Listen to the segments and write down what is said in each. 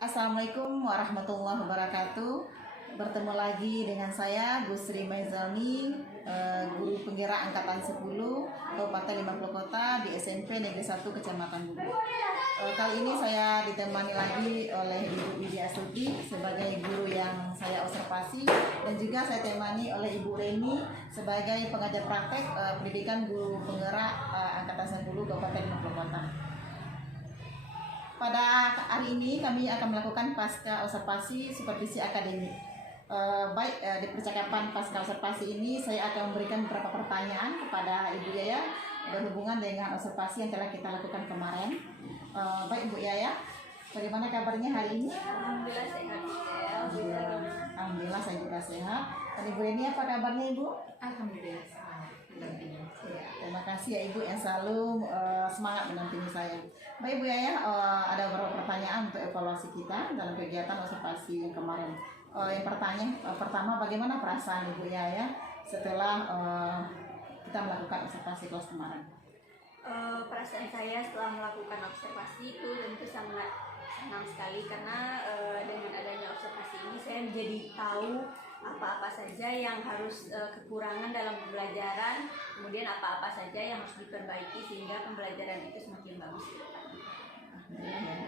Assalamualaikum warahmatullahi wabarakatuh. Bertemu lagi dengan saya Bu Sri Maizalmi, guru penggerak angkatan 10 Kabupaten 50 Kota di SMP Negeri 1 Kecamatan Bubu. Kali ini saya ditemani lagi oleh Ibu Widya Astuti sebagai guru yang saya observasi, dan juga saya temani oleh Ibu Reni sebagai pengajar praktek pendidikan guru penggerak angkatan 10 Kabupaten 50 Kota. Pada hari ini kami akan melakukan pasca observasi supervisi akademik. Di percakapan pasca observasi ini saya akan memberikan beberapa pertanyaan kepada Ibu Yaya berhubungan dengan observasi yang telah kita lakukan kemarin. Baik Ibu Yaya, bagaimana kabarnya hari ini? Alhamdulillah sehat. Alhamdulillah saya juga sehat. Dan Ibu Reni, apa kabarnya Ibu? Alhamdulillah sehat. Ya, terima kasih ya Ibu yang selalu semangat mendampingi saya. Baik Ibu Yaya, ada beberapa pertanyaan untuk evaluasi kita dalam kegiatan observasi yang kemarin. Yang pertama, bagaimana perasaan Ibu Yaya setelah kita melakukan observasi kelas kemarin? Perasaan saya setelah melakukan observasi itu tentu sangat senang sekali, karena dengan adanya observasi ini saya menjadi tahu apa-apa saja yang harus kekurangan dalam pembelajaran, kemudian apa-apa saja yang harus diperbaiki sehingga pembelajaran itu semakin bagus.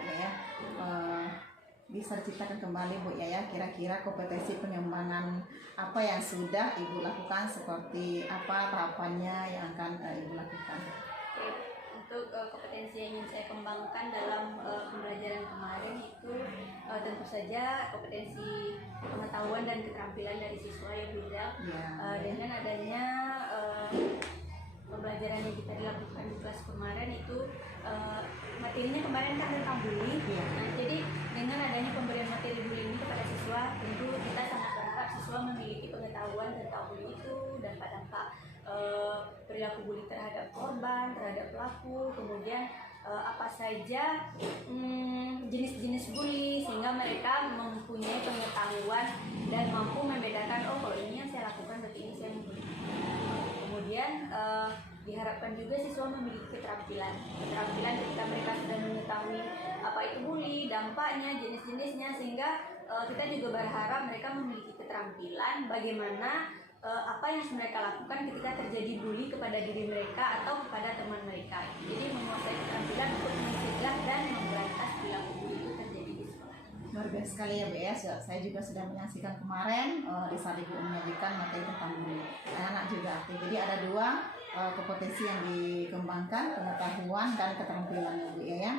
Ya. Bisa diceritakan kembali Bu Yaya, kira-kira kompetensi pengembangan apa yang sudah Ibu lakukan, seperti apa tahapannya yang akan Ibu lakukan? Untuk kompetensi yang ingin saya kembangkan dalam pembelajaran kemarin itu tentu saja kompetensi pengetahuan dan keterampilan dari siswa yang beda. Dengan adanya pembelajaran yang kita dilakukan di kelas kemarin itu materinya kemarin kan tentang bullying. Nah, jadi dengan adanya pemberian materi bullying ini kepada siswa, tentu kita sangat berharap siswa memiliki pengetahuan tentang bullying itu, dampak-dampak perilaku bully terhadap korban, terhadap pelaku, kemudian apa saja jenis-jenis bully, sehingga mereka mempunyai pengetahuan dan mampu membedakan, oh kalau ini yang saya lakukan berarti ini saya membuli. Kemudian diharapkan juga siswa memiliki keterampilan ketika mereka sudah mengetahui apa itu bully, dampaknya, jenis-jenisnya, sehingga kita juga berharap mereka memiliki keterampilan bagaimana apa yang harus mereka lakukan ketika terjadi bully kepada diri mereka atau kepada teman mereka. Jadi menguasai keterampilan untuk mencegah dan memberantas perilaku bully itu terjadi di sekolah. Luar biasa sekali ya Bu ya. Saya juga sudah menyaksikan kemarin di saat Ibu menyajikan materi tentang bully. Anak juga aktif. Jadi ada dua kompetensi yang dikembangkan, pengetahuan dan keterampilan ya Bu ya.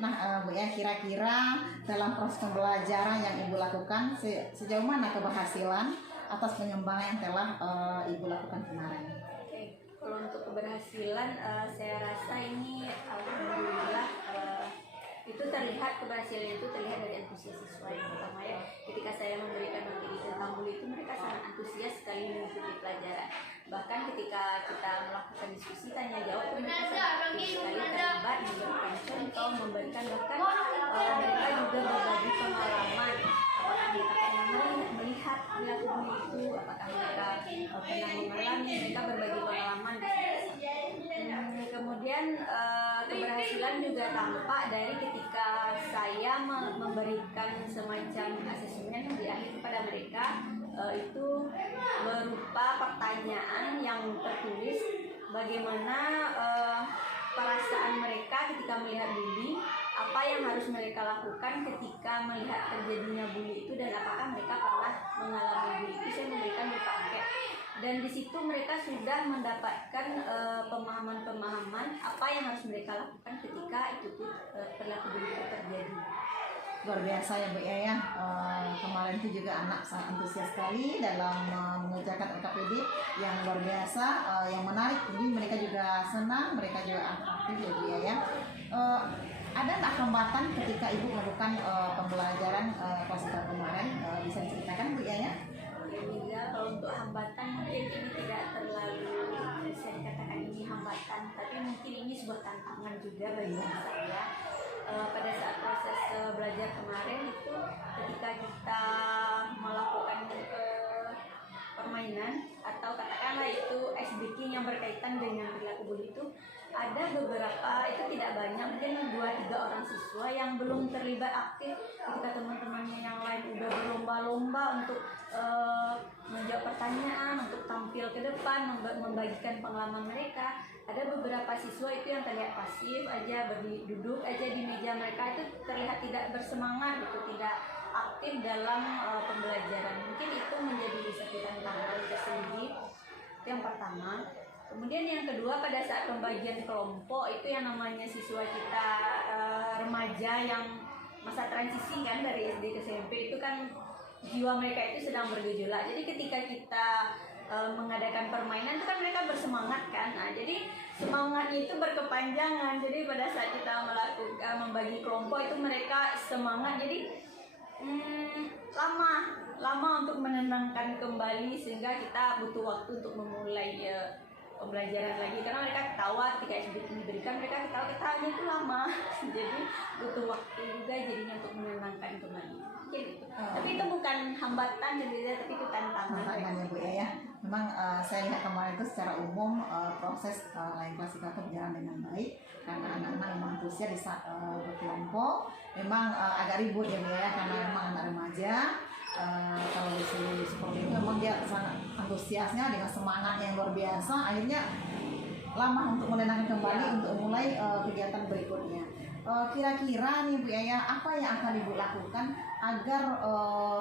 Nah Bu ya, kira-kira dalam proses pembelajaran yang Ibu lakukan sejauh mana keberhasilan atas pengembangan yang telah Ibu lakukan kemarin? Oke, kalau untuk keberhasilan saya rasa ini alhamdulillah itu terlihat, keberhasilan itu terlihat dari antusias siswa. Yang pertama ya, ketika saya memberikan materi tentang bully itu mereka sangat antusias sekali mengikuti pelajaran. Bahkan ketika kita melakukan diskusi tanya jawab, mereka sangat aktif sekali terlibat, memberikan contoh, memberikan bahkan mereka juga berbagi pengalaman. Apakah mereka pernah melihat perilaku bully itu, apakah mereka pernah mengalami, mereka berbagi pengalaman di situ. Kemudian keberhasilan juga tampak dari ketika saya memberikan semacam asesmen di akhir kepada mereka, itu berupa pertanyaan yang tertulis bagaimana perasaan mereka ketika melihat bully, apa yang harus mereka lakukan ketika melihat terjadinya bully itu, dan apakah mereka pernah mengalami bully itu. Saya memberikan beberapa angket, dan di situ mereka sudah mendapatkan pemahaman-pemahaman apa yang harus mereka lakukan ketika itu perilaku bully itu terjadi. Luar biasa ya Bu ya. Kemarin itu juga anak sangat antusias sekali dalam mengerjakan LKPD yang luar biasa, yang menarik. Jadi mereka juga senang, mereka juga aktif ya Bu ya. Ada nggak hambatan ketika Ibu melakukan pembelajaran kelas kemarin? Bisa diceritakan Bu ya? Juga kalau untuk hambatan mungkin ini tidak terlalu bisa dikatakan ini hambatan, tapi mungkin ini sebuah tantangan juga bagi saya. Pada saat proses belajar kemarin itu, ketika kita melakukan permainan atau katakanlah itu ice breaking yang berkaitan dengan perilaku bully itu ada beberapa, itu tidak banyak, mungkin 2-3 orang siswa yang belum terlibat aktif ketika teman-temannya yang lain udah berlomba-lomba untuk menjawab pertanyaan, untuk tampil ke depan, membagikan pengalaman mereka. Ada beberapa siswa itu yang terlihat pasif aja, duduk aja di meja mereka, itu terlihat tidak bersemangat gitu, tidak aktif dalam pembelajaran. Mungkin itu menjadi satu tantangan tersendiri. Itu yang pertama. Kemudian yang kedua, pada saat pembagian kelompok itu yang namanya siswa kita remaja yang masa transisi kan dari SD ke SMP, itu kan jiwa mereka itu sedang bergejolak. Jadi ketika kita mengadakan permainan itu kan mereka bersemangat kan. Nah, jadi semangatnya itu berkepanjangan. Jadi pada saat kita melakukan membagi kelompok itu mereka semangat. Jadi lama untuk menenangkan kembali, sehingga kita butuh waktu untuk memulai pembelajaran lagi, karena mereka ketawa ketika diberikan, mereka ketawa-ketawanya itu lama. Jadi butuh waktu juga jadinya untuk menenangkan kembali. Gitu. Tapi itu bukan hambatan sebenarnya, tapi itu tantangan ya Bu ya. Memang saya lihat kemarin itu secara umum proses lain klasifikator berjalan dengan baik, karena anak-anak memang antusias di saat berkelompok. Memang agak ribut ya Bu ya, karena memang anak remaja. Kalau seperti itu memang dia sangat antusiasnya dengan semangat yang luar biasa, akhirnya lama untuk menenangkan kembali untuk mulai kegiatan berikutnya. Kira-kira nih Bu Yaya, apa yang akan Ibu lakukan agar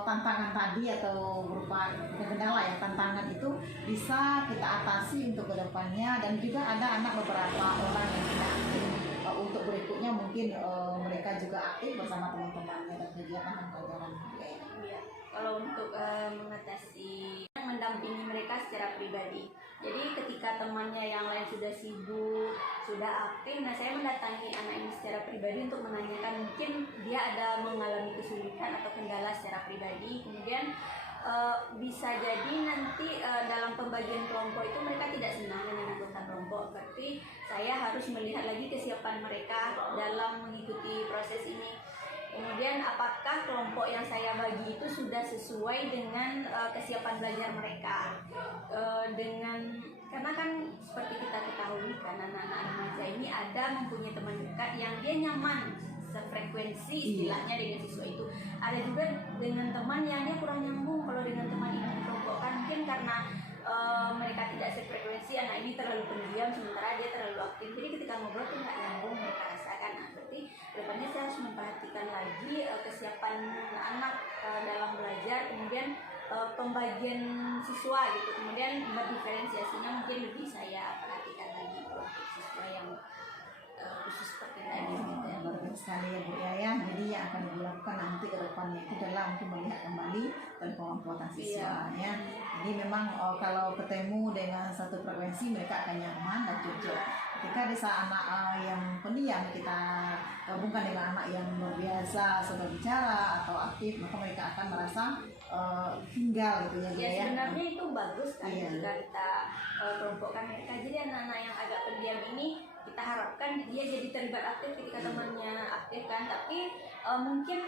tantangan tadi atau berupa kendala ya, tantangan itu bisa kita atasi untuk kedepannya, dan juga ada anak beberapa orang yang tidak aktif untuk berikutnya, mungkin mereka juga aktif bersama teman-temannya dan kegiatan pembelajaran Bu Yaya. Iya. Kalau untuk mengatasi, mendampingi mereka secara pribadi. Jadi ketika temannya yang lain sudah sibuk, sudah aktif, nah saya mendatangi anak ini secara pribadi untuk menanyakan mungkin dia ada mengalami kesulitan atau kendala secara pribadi. Kemudian bisa jadi nanti dalam pembagian kelompok itu mereka tidak senang dengan anggota kelompok, berarti saya harus melihat lagi kesiapan mereka dalam mengikuti proses ini. Kemudian apakah kelompok yang saya bagi itu sudah sesuai dengan kesiapan belajar mereka, karena kan seperti kita ketahui kan anak-anak remaja ini ada mempunyai teman dekat yang dia nyaman sefrekuensi istilahnya dengan siswa itu. Ada juga dengan teman yang dia kurang nyambung kalau dengan teman ini dikelompokkan, mungkin karena mereka tidak sefrekuensi, anak ini terlalu pendiam sementara dia terlalu aktif, jadi ketika ngobrol tuh nggak nyambung mereka rasakan. Nah, berarti depannya saya harus memperhatikan lagi kesiapan anak dalam belajar, kemudian pembagian siswa gitu, kemudian berdiferensiasinya mungkin lebih saya perhatikan lagi untuk siswa yang khusus seperti tadi gitu ya. Bagus sekali ya Bu Yaya. Jadi yang akan dilakukan nanti ke depannya itu adalah untuk melihat kembali dan penguatan siswanya. Jadi memang kalau ketemu dengan satu frekuensi mereka akan nyaman dan cocok. Ketika desa anak yang pendiam kita gabungkan dengan anak yang luar biasa, sudah bicara atau aktif, maka mereka akan merasa tinggal gitu ya Bu Ya ya. sebenarnya itu bagus kan Iya. jika kita kelompokkan mereka. Jadi anak-anak yang agak pendiam ini kita harapkan dia jadi terlibat aktif ketika temannya aktif kan, tapi mungkin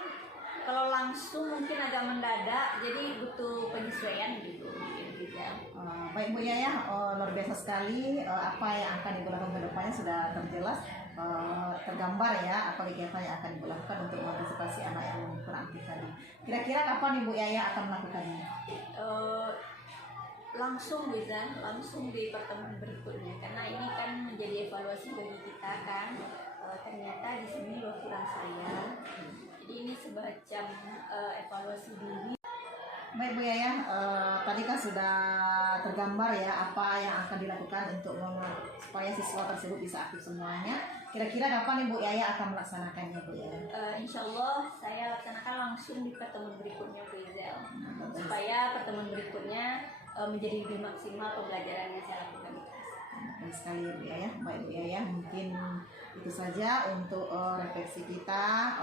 kalau langsung mungkin agak mendadak, jadi butuh penyesuaian gitu mungkin juga. Baik Bu Yaya, luar biasa sekali apa yang akan Ibu lakukan ke depannya sudah terjelas, tergambar ya apa kegiatan yang akan Ibu lakukan untuk mengantisipasi anak yang kurang aktif tadi. Kira-kira kapan Ibu Yaya akan melakukannya? Langsung bisa, langsung di pertemuan berikutnya, karena ini kan menjadi evaluasi bagi kita kan. Ternyata di sini loh kurang saya, jadi ini semacam evaluasi diri. Baik Bu Yaya, tadi kan sudah tergambar ya apa yang akan dilakukan untuk supaya siswa tersebut bisa aktif semuanya. Kira-kira kapan Ibu Yaya akan melaksanakannya Bu Yaya? Insya Allah saya laksanakan langsung di pertemuan berikutnya Bu Izel, supaya pertemuan berikutnya menjadi lebih maksimal pembelajaran yang saya lakukan di kelas. Baik sekali ya Bu Yaya. Baik Bu Yaya, mungkin itu saja untuk refleksi kita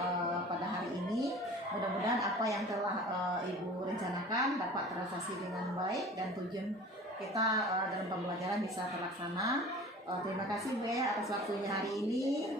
pada hari ini. Mudah-mudahan apa yang telah Ibu rencanakan dapat terrealisasi dengan baik dan tujuan kita dalam pembelajaran bisa terlaksana. Terima kasih Bu Yaya atas waktunya hari ini.